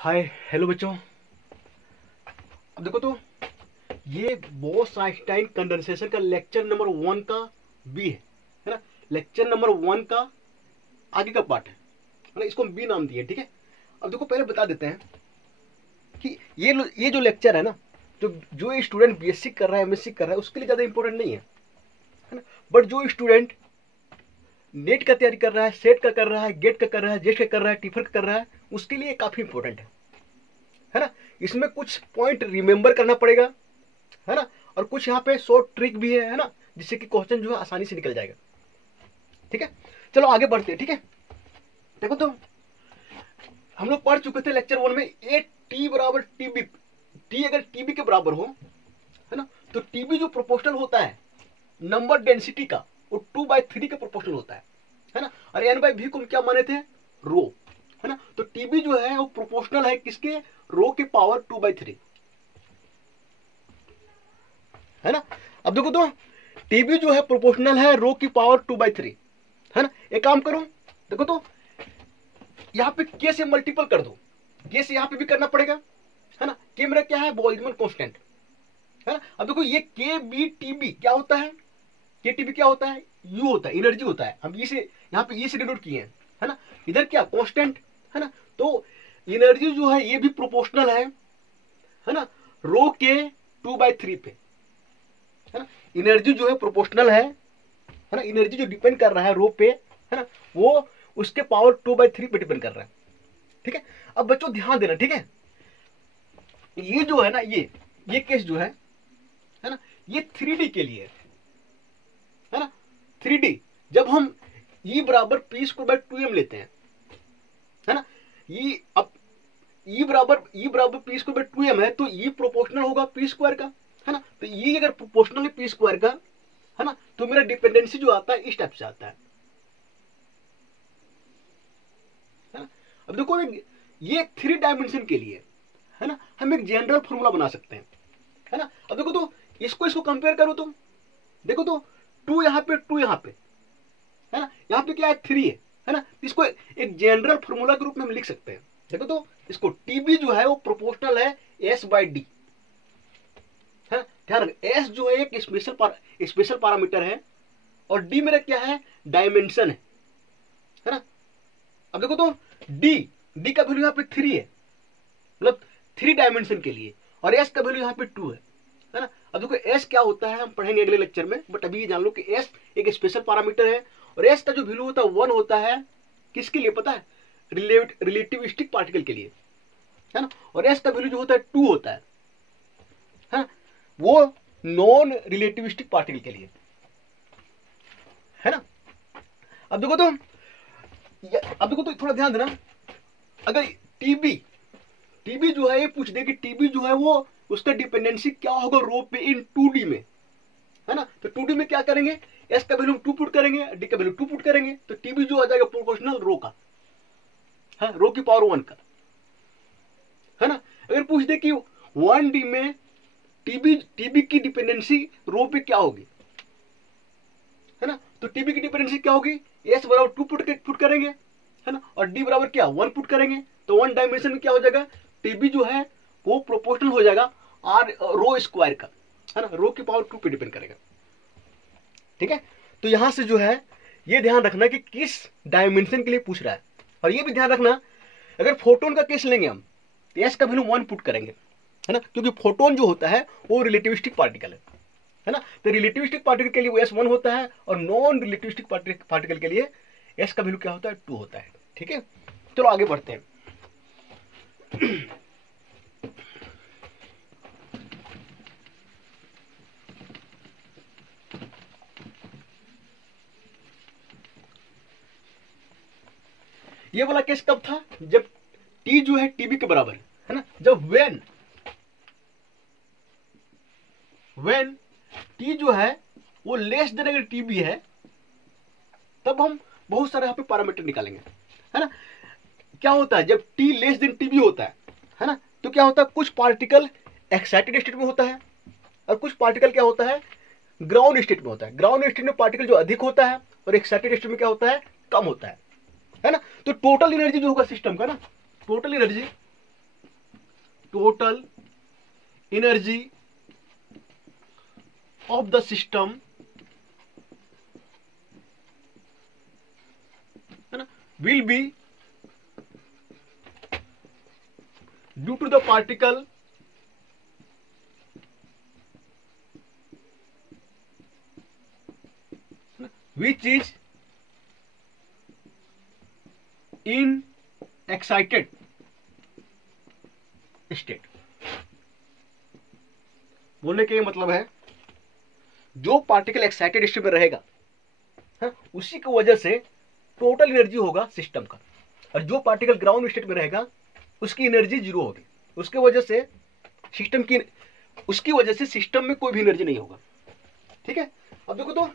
Hi hello बच्चों। अब देखो तो ये बोस आइंस्टाइन कंडेंसेशन का लेक्चर नंबर 1 का बी है ना। लेक्चर नंबर 1 का आगे का पार्ट है ना, इसको हम बी नाम दिए। ठीक है, अब देखो पहले बता देते हैं कि ये जो लेक्चर है ना, जो जो स्टूडेंट बीएससी कर रहा है एमएससी कर रहा है उसके लिए ज़्यादा इंपॉर्टेंट नहीं है ना। बट जो स्टूडेंट नेट का तैयारी कर रहा है, सेट का कर रहा है, गेट का कर रहा है, जेट का कर रहा है, टीफर का कर रहा है, उसके लिए काफ़ी इंपॉर्टेंट है ना। इसमें कुछ पॉइंट रिमेंबर करना पड़ेगा, है ना, और कुछ यहाँ पे शॉर्ट ट्रिक भी है ना, जिससे कि क्वेश्चन जो है आसानी से निकल जाएगा। ठीक है, चलो आगे बढ़ते हैं। ठीक है, देखो तो हम लोग पढ़ चुके थे लेक्चर 1 में ए टी बराबर टीबी। टी अगर टीबी के बराबर हो, है ना, तो टीबी जो प्रोपोर्शनल होता है नंबर डेंसिटी का, वो 2/3 का प्रोपोर्शनल होता है ना। और n/v को हम क्या माने थे, रो, है ना। तो टीबी जो है वो प्रोपोर्शनल है किसके, रो के पावर 2/3, है ना। अब देखो तो टीबी जो है प्रोपोर्शनल है रो की पावर 2/3, है ना। एक काम करो, देखो तो यहाँ पे के से मल्टीपल कर दो, के से यहाँ पे भी करना पड़ेगा, है ना। के मेरा क्या है, बोल्ट्जमैन कांस्टेंट, है ना। अब देखो ये के बी टीबी क्या होता है, के टीबी क्या होता है, यू होता है, एनर्जी होता है। हम इसे यहाँ पे से डिनोट किए हैं, है ना। इधर क्या कांस्टेंट, है ना। तो एनर्जी जो है ये भी प्रोपोर्शनल है ना, रो के 2/3 पे, है ना। एनर्जी जो है प्रोपोर्शनल है ना। एनर्जी जो डिपेंड कर रहा है रो पे, है ना, वो उसके पावर 2/3 पे डिपेंड कर रहा है। ठीक है, अब बच्चों ध्यान देना। ठीक है, ये जो है ना, ये केस जो है ना, ये 3D के लिए है ना। 3D जब हम E बराबर p²/2m लेते हैं, है ना, अब E बराबर p²/2m है, तो E प्रोपोर्शनल होगा p² का, है ना। तो E अगर प्रोपोर्शनल है p² का, है ना, तो मेरा डिपेंडेंसी जो आता है इस टाइप से आता है ना। अब देखो ये 3 डायमेंशन के लिए, है ना, हम एक जनरल फॉर्मूला बना सकते हैं, है ना। अब देखो तो इसको कंपेयर करो तो देखो तो 2 यहाँ पे, 2 यहाँ पे, है ना, यहाँ पे क्या है 3 है ना। इसको एक जनरल फॉर्मूला के रूप में हम लिख सकते हैं। देखो तो इसको टीबी जो है वो प्रोपोर्शनल है S/D, है। ध्यान रख, एस जो है एक स्पेशल पैरामीटर है और डी मेरा क्या है, डायमेंशन है ना। अब देखो तो डी का वैल्यू यहाँ पे 3 है, मतलब 3 डायमेंशन के लिए, और एस का वैल्यू यहाँ पे 2 है ना। अब देखो एस क्या होता है हम पढ़ेंगे अगले लेक्चर में, बट अभी ये जान लो कि एस एक स्पेशल पैरामीटर है, और एस का जो वैल्यू होता है 1 होता है किसके लिए पता है, रिलेटिविस्टिक पार्टिकल के लिए, है ना। और एस का वैल्यू जो होता है 2 होता है वो नॉन रिलेटिविस्टिक पार्टिकल के लिए, है ना। अब देखो तो थोड़ा ध्यान देना, अगर टीबी जो है ये पूछ दे कि टीबी जो है वो उसका डिपेंडेंसी क्या होगा रो पे इन 2D में, है ना। तो 2D में क्या करेंगे, एस का वैल्यू 2 पुट करेंगे, डी का वैल्यू 2 पुट करेंगे, तो टीबी जो आ जाएगा प्रोपोर्शनल रो का, है, रो की पावर 1 का, है ना। अगर पूछ दे कि 1D में टीबी की डिपेंडेंसी रो पे क्या होगी, है ना, तो टीबी की डिपेंडेंसी क्या होगी, एस बराबर 2 पुट करेंगे, है ना, और डी बराबर क्या 1 पुट करेंगे, तो 1 डायमेंशन में क्या हो जाएगा, टीबी जो है वो प्रोपोर्शनल हो जाएगा आर रो स्क्वायर का, है ना, रो की पावर 2 पे डिपेंड करेगा। ठीक है, तो यहां से जो है ये ध्यान रखना कि किस डायमेंशन के लिए पूछ रहा है, और ये भी ध्यान रखना अगर फोटोन का केस लेंगे हम तो एस का वैल्यू 1 पुट करेंगे, है ना, क्योंकि फोटोन जो होता है वो रिलेटिविस्टिक पार्टिकल है ना। तो रिलेटिविस्टिक पार्टिकल के लिए वो एस 1 होता है, और नॉन रिलेटिविस्टिक पार्टिकल के लिए एस का वैल्यू क्या होता है 2 होता है। ठीक है, चलो आगे बढ़ते हैं। ये वाला केस कब था, जब टी जो है टीबी के बराबर है ना, जब वेन टी जो है वो लेस देन अगर टीबी है, तब हम बहुत सारे यहाँ पे पैरामीटर निकालेंगे, है ना। क्या होता है जब टी लेस देन टीबी होता है ना, तो क्या होता है कुछ पार्टिकल एक्साइटेड स्टेट में होता है, और कुछ पार्टिकल क्या होता है ग्राउंड स्टेट में होता है। ग्राउंड स्टेट में पार्टिकल जो अधिक होता है, और एक्साइटेड स्टेट में क्या होता है कम होता है ना। तो टोटल एनर्जी जो होगा सिस्टम का ना, total energy total energy of the system, है ना, will be due to the particle which is in excited state। बोलने का ये मतलब है जो पार्टिकल एक्साइटेड स्टेट में रहेगा, है, उसी की वजह से टोटल एनर्जी होगा सिस्टम का, और जो पार्टिकल ग्राउंड स्टेट में रहेगा उसकी एनर्जी जीरो होगी। उसके वजह से सिस्टम की, उसकी वजह से सिस्टम में कोई भी एनर्जी नहीं होगा। ठीक है, अब देखो तो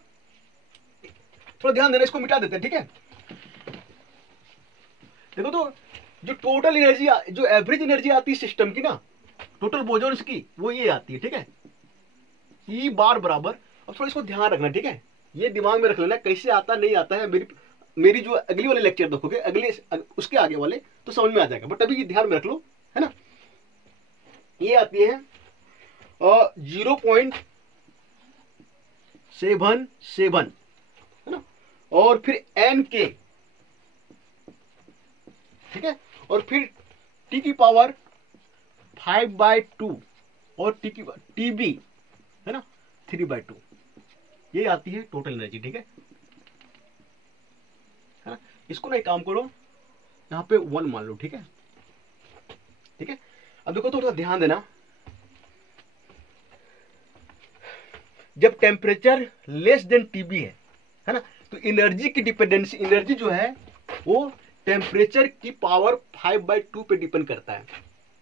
थोड़ा ध्यान देना, इसको मिटा देते हैं। ठीक है, देखो तो जो टोटल एनर्जी, जो एवरेज एनर्जी आती है सिस्टम की ना, टोटल बोसॉन्स की, वो ये आती है। ठीक है, ई बार बराबर, अब थोड़ा इसको ध्यान रखना। ठीक है, ये दिमाग में रख लेना, कैसे आता नहीं आता है, मेरी जो अगली वाले लेक्चर देखोगे, अगले उसके आगे वाले, तो समझ में आ जाएगा, बट अभी ये ध्यान में रख लो, है ना। ये आती है 0.77, है ना, और फिर एन के, ठीक है, और फिर टी की पावर 5/2 और टी बी, है ना, 3/2, ये आती है टोटल एनर्जी। ठीक है, इसको ना एक काम करो, यहां पे 1 मान लो। ठीक है, ठीक है, अब देखो तो थोड़ा ध्यान देना, जब टेम्परेचर लेस देन टीबी है ना, तो एनर्जी की डिपेंडेंसी, एनर्जी जो है वो टेम्परेचर की पावर 5/2 पे डिपेंड करता है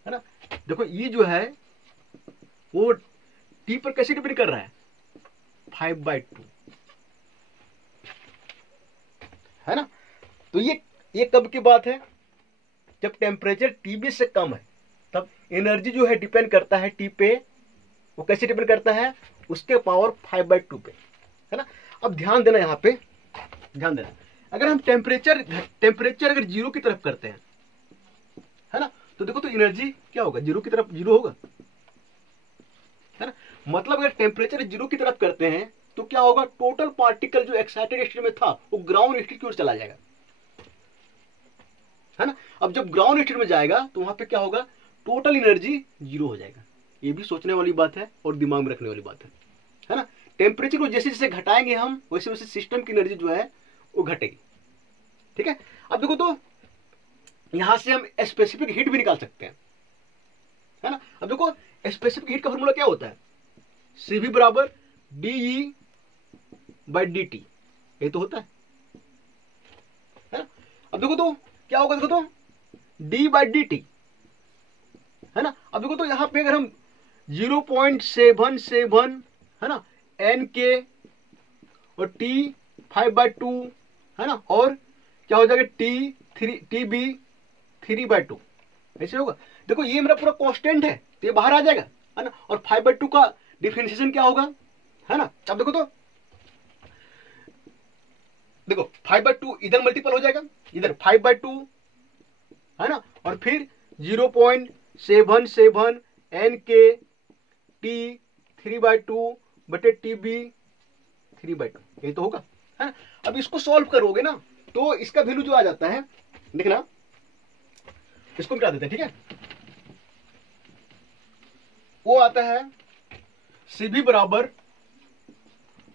ना। देखो ये जो है वो टी पर कैसे डिपेंड कर रहा है, 5/2, है ना। तो ये कब की बात है, जब टेम्परेचर टीबी से कम है, तब एनर्जी जो है डिपेंड करता है टी पे, वो कैसे डिपेंड करता है, उसके पावर 5/2 पे, है ना। अब ध्यान देना, यहां पे ध्यान देना, अगर हम टेम्परेचर अगर जीरो की तरफ करते हैं, है ना, तो देखो तो एनर्जी क्या होगा, जीरो की तरफ जीरो होगा, है ना। मतलब अगर टेम्परेचर जीरो की तरफ करते हैं तो क्या होगा, टोटल पार्टिकल जो एक्साइटेड स्टेट में था वो ग्राउंड स्टेट की ओर चला जाएगा, है ना। अब जब ग्राउंड स्टेट में जाएगा तो वहां पे क्या होगा, टोटल एनर्जी जीरो हो जाएगा। ये भी सोचने वाली बात है और दिमाग में रखने वाली बात है ना। टेम्परेचर को जैसे जैसे घटाएंगे हम, वैसे वैसे सिस्टम की एनर्जी जो है वो घटेगी। ठीक है, अब देखो तो यहां से हम स्पेसिफिक हीट भी निकाल सकते हैं, है ना। अब देखो स्पेसिफिक हीट का फॉर्मूला क्या होता है, CV बराबर DE/dt, ये तो होता है ना। अब देखो तो क्या होगा, देखो तो D/dt, है ना। अब देखो तो यहां पे अगर हम 0.77, है ना, एन के और T 5/2, है ना, और क्या हो जाएगा TB 3/2, ऐसे होगा। देखो ये मेरा पूरा कांस्टेंट है तो ये बाहर आ जाएगा, है ना, और 5/2 का डिफरेंशिएशन क्या होगा, है ना। अब देखो 5/2 इधर मल्टीपल हो जाएगा, इधर 5/2, है ना, और फिर 0.77 एन के T 3/2 बटे TB 3/2, ये तो होगा, है ना। अब इसको सॉल्व करोगे ना तो इसका वैल्यू जो आ जाता है, देखना, इसको मिटा देते हैं। ठीक है, वो आता है CV बराबर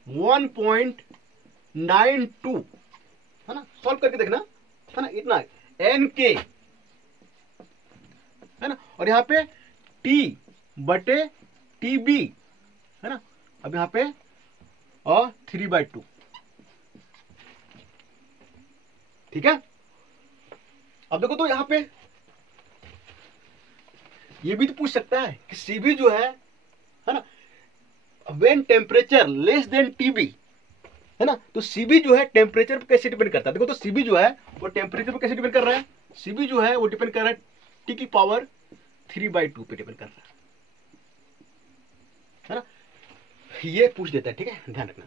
1.92, है ना, सॉल्व करके देखना, है ना, इतना एन के, है ना, और यहां पे T बटे TB, है ना, अब यहां पे और 3/2, ठीक है। अब देखो तो यहां पे ये भी तो पूछ सकता है कि CV जो है ना, when temperature less than TB, है ना, तो CV जो है टेम्परेचर पर कैसे डिपेंड करता है। देखो तो CV जो है वो टेम्परेचर पर कैसे डिपेंड कर रहा है, CV जो है वो डिपेंड कर रहा है T की पावर 3/2 पे डिपेंड कर रहा है ना। ये पूछ देता है, ठीक है, ध्यान रखना,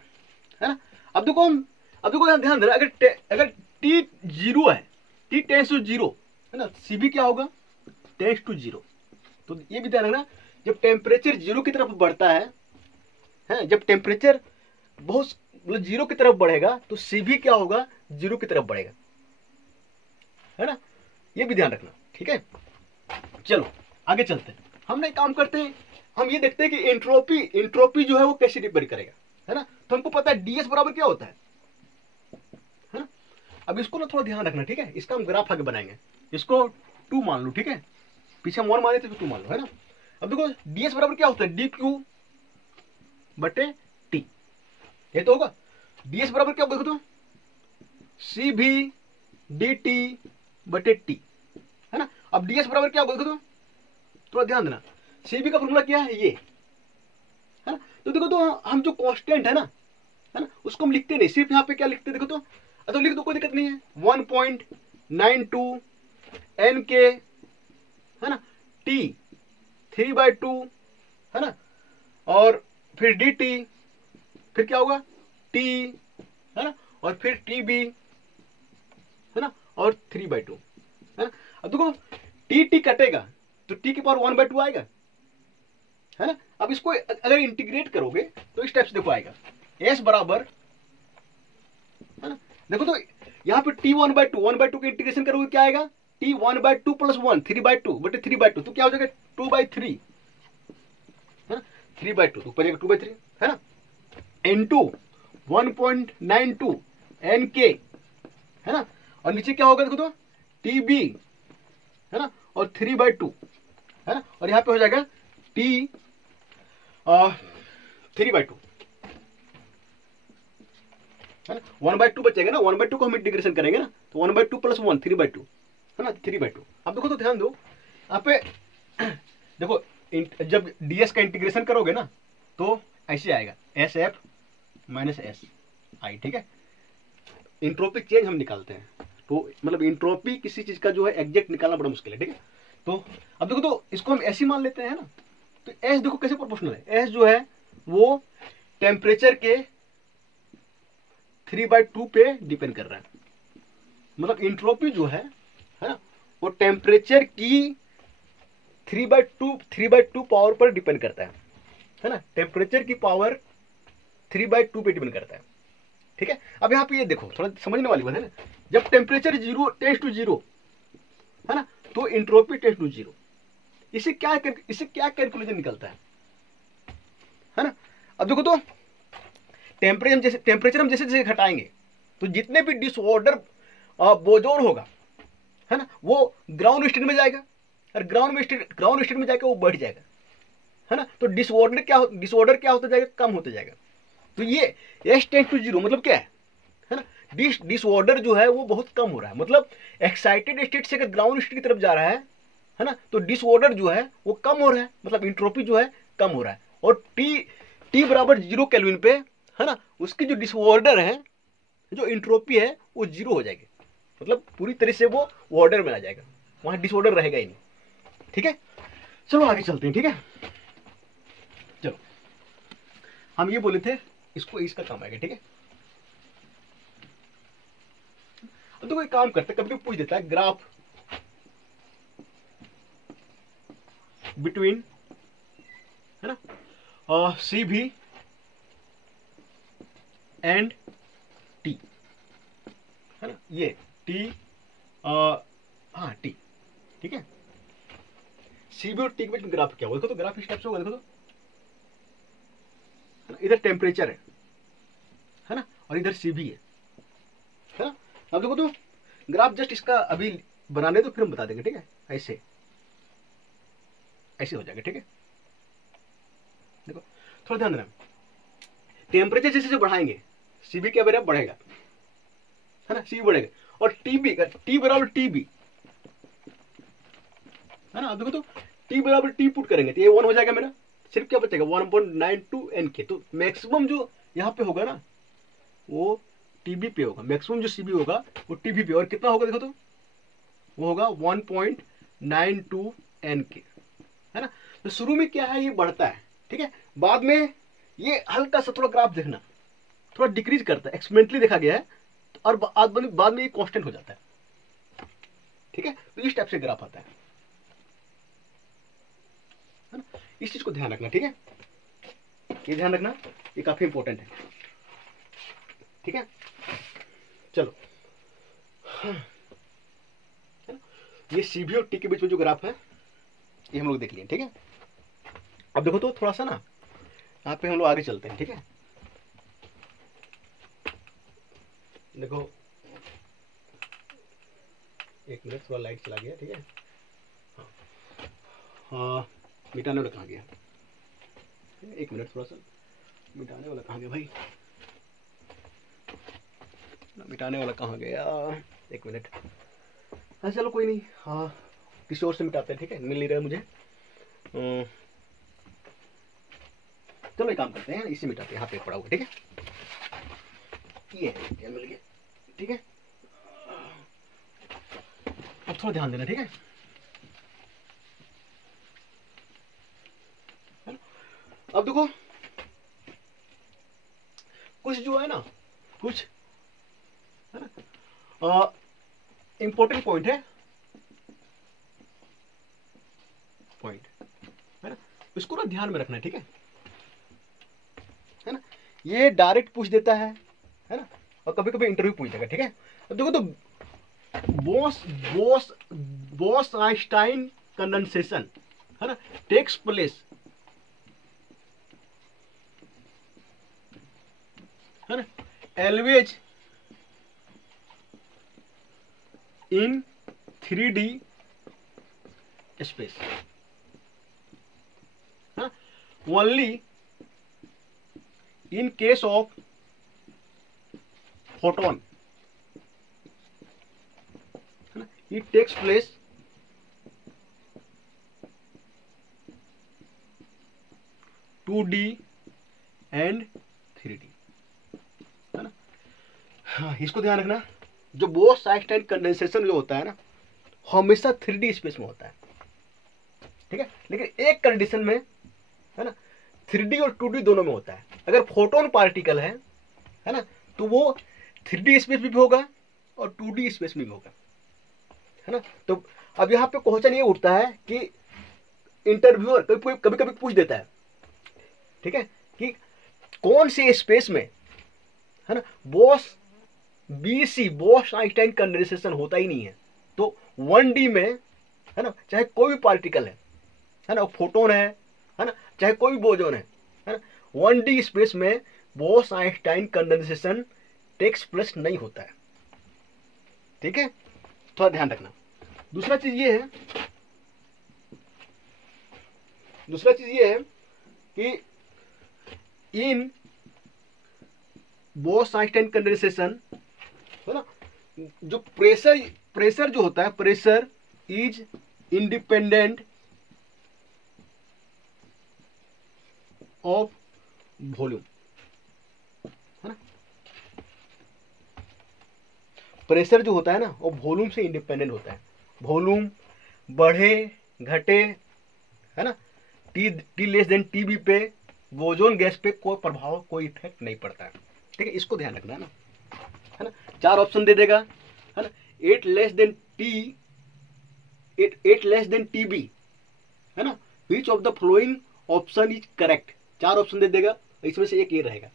है ना। अब देखो यहां ध्यान देना, अगर T 0 है, T टेंड्स टू 0, है ना, CV क्या होगा, टेंड्स टू 0, तो ये भी ध्यान रखना, जब टेम्परेचर जीरो की तरफ बढ़ता है, जब टेम्परेचर बहुत मतलब जीरो की तरफ बढ़ेगा तो सी भी क्या होगा, जीरो की तरफ बढ़ेगा, है ना। ये भी ध्यान रखना, ठीक है। चलो आगे चलते हैं, हम एक काम करते हैं, हम ये देखते हैं कि एंट्रोपी जो है वो कैसे डिपेंड करेगा, है ना। तो हमको पता है डीएस बराबर क्या होता है ना। अब इसको ना थोड़ा ध्यान रखना, ठीक है। इसका हम ग्राफ आगे बनाएंगे, इसको 2 मान लो, ठीक है। पीछे हम 1 माने थे तो 2 मान लो, है ना। अब देखो डीएस बराबर क्या होता है, डी क्यू बटे टी, ये तो होगा। डीएस बराबर क्या होगा देखो तो, सी भी डी टी बटे टी, है ना। अब डीएस बराबर क्या होगा देखो तो, थोड़ा ध्यान देना, सी बी का फॉर्मूला क्या है, ये है ना। तो देखो तो हम जो कांस्टेंट है ना उसको हम लिखते नहीं, सिर्फ यहाँ पे क्या लिखते हैं देखो तो लिख दो, कोई दिक्कत नहीं है। 1.92 एन के, है ना, टी 3/2, है ना, और फिर डी टी, फिर क्या होगा टी, है ना, और फिर टी बी, है ना, और 3/2, है ना। अब देखो टी कटेगा तो टी की पावर 1/2 आएगा, है ना। अब इसको अगर इंटीग्रेट करोगे तो इस टाइप से देखो आएगा, एस बराबर, है ना। देखो तो यहाँ पे टी 1/2 का इंटीग्रेशन करोगे क्या आएगा, टी 1/2 प्लस 1 3/2 बटे 3/2, तो क्या हो जाएगा 2/3, है ना। 3/2 तो ऊपर 2/3, है ना, इंटू 1.92 एन के, है ना, और नीचे क्या होगा देखो तो टी बी, है ना, और 3/2, है ना, और यहाँ पे हो जाएगा टी 3/2, है ना। 1/2 बचेगा ना, 1/2 को हम इंटीग्रेशन करेंगे ना, तो 1/2 प्लस 1 3/2, है ना, 3/2। अब देखो तो ध्यान दो यहाँ पे देखो, जब डीएस का इंटीग्रेशन करोगे ना तो ऐसे आएगा S F minus S I, ठीक है। इंट्रोपी चेंज हम निकालते हैं, तो मतलब इंट्रोपी किसी चीज का जो है एग्जैक्ट निकालना बड़ा मुश्किल है, ठीक है। तो अब देखो तो इसको हम ऐसे मान लेते हैं ना, तो एस देखो कैसे प्रोपोर्शनल है, एस जो है वो टेम्परेचर के 3/2 पे डिपेंड कर रहा है, मतलब इंट्रोपी जो है ना, वो टेम्परेचर की 3/2 पावर पर डिपेंड करता है ना, टेम्परेचर की पावर 3/2 पे डिपेंड करता है, ठीक है। अब यहाँ पे ये देखो थोड़ा समझने वाली बात है ना, जब temperature zero tends to zero, है ना, तो इंट्रोपी टेंड्स टू जीरो। इससे क्या कैलकुलेशन निकलता है ना। अब देखो तो टेम्परेचर हम जैसे जैसे घटाएंगे तो जितने भी डिसऑर्डर बोजोन होगा, है ना, वो ग्राउंड स्टेट में जाएगा, और ग्राउंड स्टेट में जाकर वो बढ़ जाएगा, है ना। तो डिसऑर्डर क्या होता जाएगा, कम होता जाएगा। तो ये एस टेंड्स टू जीरो मतलब क्या है ना, डिसऑर्डर जो है वो बहुत कम हो रहा है, मतलब एक्साइटेड स्टेट से अगर ग्राउंड स्टेट की तरफ जा रहा है ना, तो डिसऑर्डर जो है वो कम हो रहा है, मतलब इंट्रोपी जो है कम हो रहा है। और टी बराबर 0 केल्विन पे, है ना, उसकी जो डिसऑर्डर है, जो इंट्रोपी है वो 0 हो जाएगी, मतलब पूरी तरह से वो ऑर्डर में आ जाएगा, वहां डिसऑर्डर रहेगा ही नहीं, ठीक है। चलो आगे चलते हैं, ठीक है। चलो हम ये बोले थे इसको इसका काम आएगा, ठीक है। अब तो कोई काम करते कभी पूछ देता है ग्राफ बिटवीन, है ना, सी भी एंड टी, है ना, ये टी, हाँ टी, ठीक है। सी भी और टी के बीच में ग्राफ क्या होगा देखो तो, ग्राफ इस टाइप से होगा देखो तो, इधर टेम्परेचर है ना, और इधर सी भी है ना। अब देखो तो ग्राफ जस्ट इसका अभी बनाने तो फिर हम बता देंगे, ठीक है। ऐसे ऐसे हो जाएगा, ठीक है। देखो थोड़ा ध्यान देना, टेम्परेचर जैसे जैसे बढ़ाएंगे सीबी क्या बढ़ेगा, है ना, सीबी बढ़ेगा, और टीबी टी बराबर टीबी, है ना। अब देखो तो टी बराबर टी पुट करेंगे तो ये 1 हो जाएगा मेरा, सिर्फ क्या बचेगा 1.92 एन के। तो मैक्सिमम जो यहाँ पे होगा ना वो टीबी पे होगा, मैक्सिमम जो सीबी होगा वो टीबी पे, और कितना होगा देखो तो वो होगा 1.92 एन के, है ना। तो शुरू में क्या है ये बढ़ता है, ठीक है, बाद में ये हल्का सा थोड़ा ग्राफ देखना थोड़ा डिक्रीज करता है, एक्सपेरिमेंटली देखा गया है, और बाद में ये कांस्टेंट हो जाता है, ठीक है। तो इस टाइप से ग्राफ आता है। इस चीज को ध्यान रखना, ठीक है, ये ध्यान रखना, ये काफी इंपॉर्टेंट है, ठीक है। चलो, है ना, ये सीबी और टी के बीच में जो ग्राफ है ये हम लोग देख लिए, ठीक है। अब देखो तो थोड़ा सा ना यहाँ पे हम लोग आगे चलते हैं, ठीक है। देखो, एक मिनट, थोड़ा लाइट चला गया, ठीक है। हाँ, मिटाने वाला कहाँ गया, एक मिनट, थोड़ा सा मिटाने वाला कहाँ गया भाई, मिटाने वाला कहाँ गया, एक मिनट। हाँ चलो कोई नहीं, हाँ किसी और से मिटाते हैं, ठीक है, मिल नहीं रहा है मुझे। चलो एक काम करते हैं, इसी मिटाते हैं, यहाँ पे पड़ा हुआ, ठीक है, ये मिल गया, ठीक है। अब थोड़ा ध्यान देना, ठीक है। अब देखो, कुछ जो है ना, कुछ है ना इंपॉर्टेंट पॉइंट है, ना, इसको ना ध्यान में रखना है, ठीक है ना। ये डायरेक्ट पूछ देता है ना, और कभी कभी इंटरव्यू पूछ देगा, ठीक है। अब देखो तो बोस-आइंस्टाइन कंडेंसेशन है ना टेक्स प्लेस, है ना, always in 3D space, है ना, only in case of photon, है ना, it takes place (2D and 3D), है ना। हाँ, इसको ध्यान रखना, जो बोस-आइंस्टाइन कंडेंसेशन जो होता है ना, हमेशा 3D स्पेस में होता है, ठीक है। लेकिन एक कंडीशन में, है ना, 3D और 2D दोनों में होता है। अगर फोटोन पार्टिकल है ना, तो वो 3D स्पेस में भी होगा और 2D स्पेस में भी होगा, है ना। तो अब यहाँ पे क्वेश्चन ये उठता है कि इंटरव्यूअर कभी कभी पूछ देता है, ठीक है, कि कौन से स्पेस में, है ना, बोस-आइंस्टाइन कंडेंसेशन होता ही नहीं है। तो 1D में, है ना, चाहे कोई भी पार्टिकल है ना, फोटोन है ना, चाहे कोई भी बोजोन है ना, 1D स्पेस में बोस-आइंस्टाइन कंडेंसेशन टेक्स प्लेस नहीं होता है, ठीक है, थोड़ा ध्यान रखना। दूसरा चीज ये है कि इन बोस-आइंस्टाइन कंडेंसेशन, है ना, जो प्रेशर जो होता है, pressure is independent of volume, है ना। प्रेशर जो होता है ना, वो वॉल्यूम से इंडिपेंडेंट होता है। वॉल्यूम बढ़े घटे, है ना, टी लेस देन टीबी पे ओजोन गैस पे कोई प्रभाव, कोई इफेक्ट नहीं पड़ता है, ठीक है, इसको ध्यान रखना है ना। 4 ऑप्शन दे देगा, है ना, 8 लेस देन टीबी, है ना, which of the following option is correct, 4 option दे देगा, इसमें से एक ये रहेगा,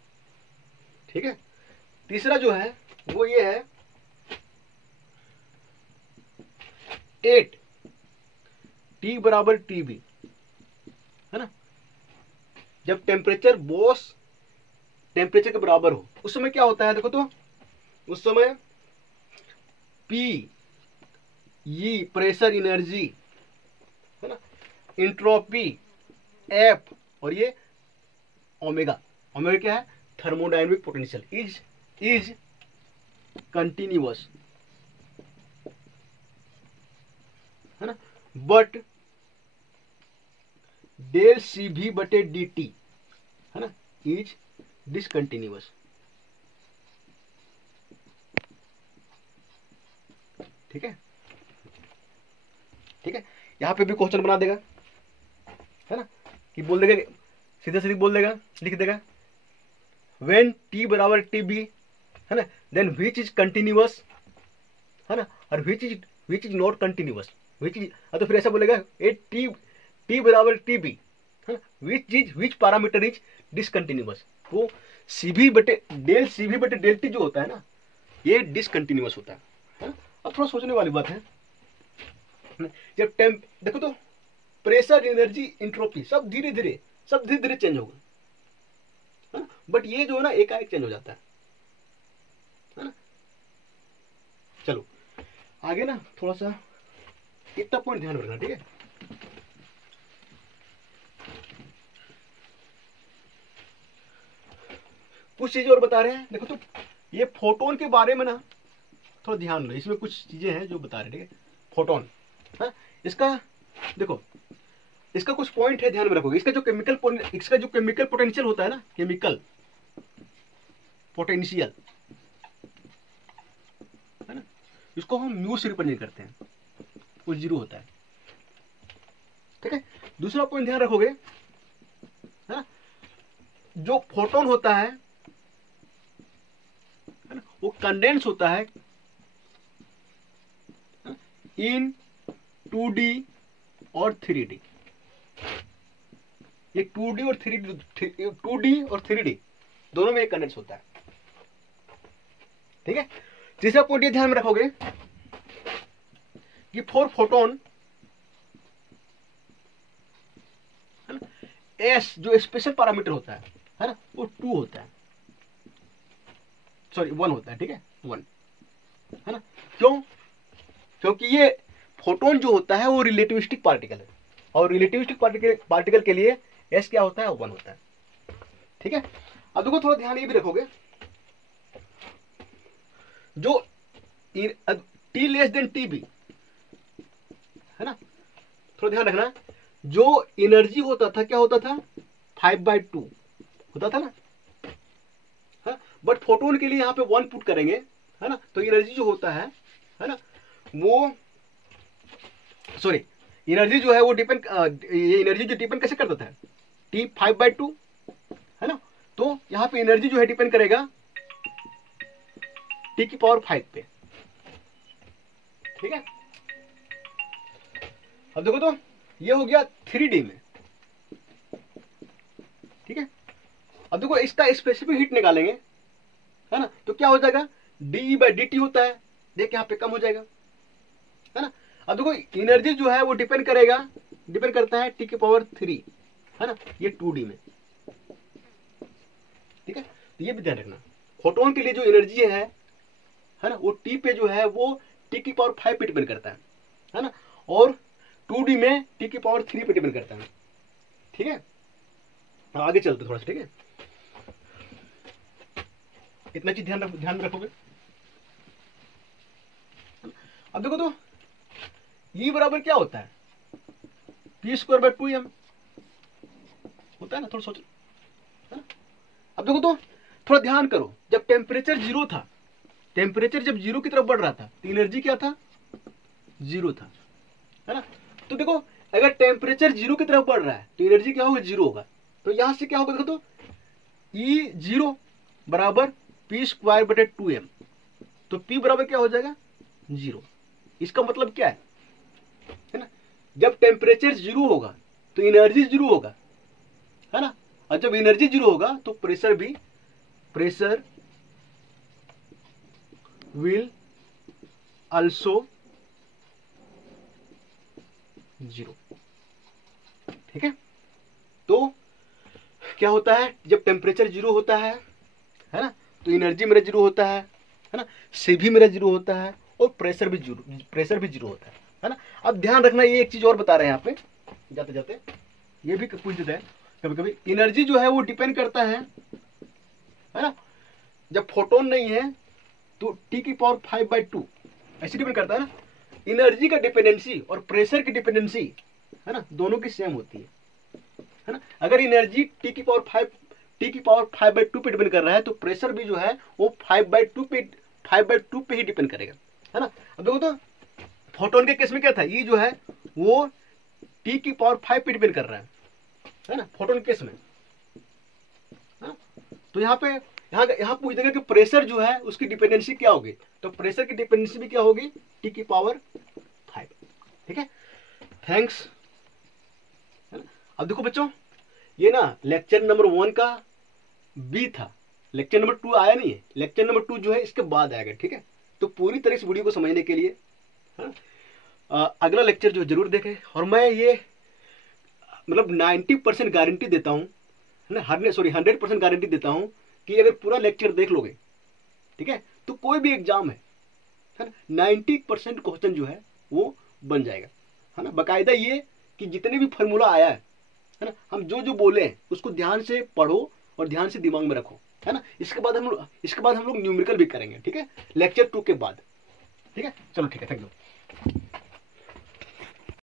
ठीक है। तीसरा जो है वो ये है 8 T बराबर टीबी, है ना, जब टेम्परेचर टेम्परेचर के बराबर हो, उस समय क्या होता है, देखो तो उस समय P ई प्रेशर एनर्जी, है ना, इंट्रोपी F, और ये ओमेगा क्या है, थर्मोडायनेमिक पोटेंशियल इज कंटिन्यूअस, है ना, बट डेल सी भी बटे डी टी, है ना, इज डिसकंटिन्यूअस, ठीक है, यहां पे भी क्वेश्चन बना देगा, है ना, कि बोल देगा, सीधे बोल देगा, लिख देगा व्हेन टी बराबर टी बी, है ना, देन विच इज कंटिन्यूअस, है ना, और which is not continuous, which is, तो फिर ऐसा बोलेगा ए टी बराबर टी बी, है ना, विच पैरामीटर इज डिसकंटिन्यूअस। वो CV बटे डेल CV बटे डेल T जो होता है ना, ये डिसकंटिन्यूअस होता है ना। अब थोड़ा सोचने वाली बात है, जब टेम्प देखो तो प्रेशर, एनर्जी, इंट्रोपी सब धीरे धीरे चेंज होगा, है ना, बट ये जो है ना एकाएक चेंज हो जाता है ना। चलो आगे ना थोड़ा सा इतना पॉइंट ध्यान रखना, ठीक है। कुछ चीजें और बता रहे हैं, देखो तो ये फोटोन के बारे में ना थोड़ा ध्यान लो, इसमें कुछ चीजें हैं जो बता रहे हैं, ठीक है। फोटोन, हाँ, इसका देखो, इसका कुछ पॉइंट है ध्यान में रखोगे। इसका जो केमिकल पोटेंशियल होता है ना, केमिकल पोटेंशियल, है ना, इसको हम म्यू से रिप्रेजेंट करते हैं, वो 0 होता है, ठीक है। दूसरा पॉइंट ध्यान रखोगे, है ना, जो फोटोन होता है ना, वो कंडेंस होता है इन 2D और 3D। ये 2D और 3D दोनों में कंडेंस होता है, ठीक है। तीसरा पॉइंट ये ध्यान में रखोगे कि फॉर फोटोन, है ना, एस जो स्पेशल पैरामीटर होता है ना, वो 2 होता है, सॉरी 1 होता है, ठीक है, 1, है ना। क्यों? क्योंकि ये फोटोन जो होता है वो रिलेटिविस्टिक पार्टिकल है, और रिलेटिविस्टिक पार्टिकल के लिए एस क्या होता है, 1 होता है, ठीक है। अब देखो थोड़ा ध्यान ये भी रखोगे, जो T लेस देन TB, है ना, थोड़ा ध्यान रखना, जो एनर्जी होता था क्या होता था, 5/2 होता था ना, बट फोटोन के लिए यहाँ पे 1 पुट करेंगे, है ना, तो एनर्जी जो होता है ना, वो सॉरी एनर्जी जो है वो डिपेंड, ये एनर्जी जो डिपेंड कैसे करता था, T 5/2, है ना, तो यहाँ पे एनर्जी जो है डिपेंड करेगा T की पावर 5 पे, ठीक है। अब देखो तो ये हो गया 3D में, ठीक है। अब देखो इसका स्पेसिफिक हीट निकालेंगे, है ना, तो क्या हो जाएगा, dE/dt होता है, देख यहाँ पे कम हो जाएगा, है ना। अब देखो एनर्जी जो है वो डिपेंड करता है T की पावर 3, है ना, ये 2D में, ठीक है। तो ये भी ध्यान रखना, फोटोन के लिए जो एनर्जी है ना, वो T पे जो है वो T की पावर 5 पे डिपेंड करता है ना, और 2D में T की पावर 3 पे डिपेंड करता है, ठीक है। आगे चलते थोड़ा सा, ठीक है, इतना चीज ध्यान रखोगे। अब देखो तो E बराबर क्या होता है, P²/2m होता है ना, थोड़ा सोचो, है ना। अब देखो तो थोड़ा ध्यान करो, जब टेम्परेचर 0 था, टेम्परेचर जब 0 की तरफ बढ़ रहा था तो एनर्जी क्या था, 0 था, है ना। तो देखो अगर टेम्परेचर 0 की तरफ बढ़ रहा है तो एनर्जी क्या होगा, 0 होगा, तो यहां से क्या होगा, देखो तो E0 बराबर P²/2m, तो P बराबर क्या हो जाएगा, 0। इसका मतलब क्या है ना, जब टेम्परेचर 0 होगा तो एनर्जी 0 होगा, है ना, और जब एनर्जी 0 होगा तो प्रेशर विल आल्सो 0, ठीक है। तो क्या होता है, जब टेम्परेचर 0 होता है ना, तो एनर्जी मेरा 0 होता है ना, CV मेरा 0 होता है, और प्रेशर भी 0 होता है ना। अब ध्यान रखना, ये एक चीज और बता रहे हैं यहाँ पे जाते जाते, ये भी पूछ देते हैं कभी कभी, एनर्जी जो है वो डिपेंड करता है ना, जब फोटोन नहीं है तो T की पावर 5/2 ऐसे डिपेंड करता है ना। एनर्जी का डिपेंडेंसी और प्रेशर की डिपेंडेंसी, है ना, दोनों की सेम होती है ना। अगर एनर्जी T की पावर 5/2 पे डिपेंड कर रहा है तो प्रेशर भी जो है वो 5/2 पे ही डिपेंड करेगा, है ना। अब देखो तो फोटोन के केस में क्या था, ये जो है वो T की पावर 5 पे डिपेंड कर रहा है ना, फोटोन के केस में, है ना। तो यहाँ पूछ देंगे कि प्रेशर जो है उसकी डिपेंडेंसी क्या होगी, तो प्रेशर की डिपेंडेंसी भी क्या होगी, T की पावर 5, ठीक है। थैंक्स। अब देखो बच्चों, ये ना लेक्चर नंबर 1 का बी था, लेक्चर नंबर 2 आया नहीं है, लेक्चर नंबर 2 जो है इसके बाद आएगा, ठीक है। तो पूरी तरह से वीडियो को समझने के लिए हाँ, अगला लेक्चर जो जरूर देखें। और मैं ये मतलब 90% गारंटी देता हूँ ना, 100% गारंटी देता हूँ कि अगर पूरा लेक्चर देख लोगे, ठीक है, तो कोई भी एग्जाम है ना, 90% क्वेश्चन जो है वो बन जाएगा, है ना। बाकायदा ये कि जितने भी फॉर्मूला आया है ना, हम जो जो बोले हैं उसको ध्यान से पढ़ो और ध्यान से दिमाग में रखो, है ना। इसके बाद हम लोग न्यूमेरिकल भी करेंगे, ठीक है, लेक्चर 2 के बाद, ठीक है। चलो ठीक है, थैंक यू।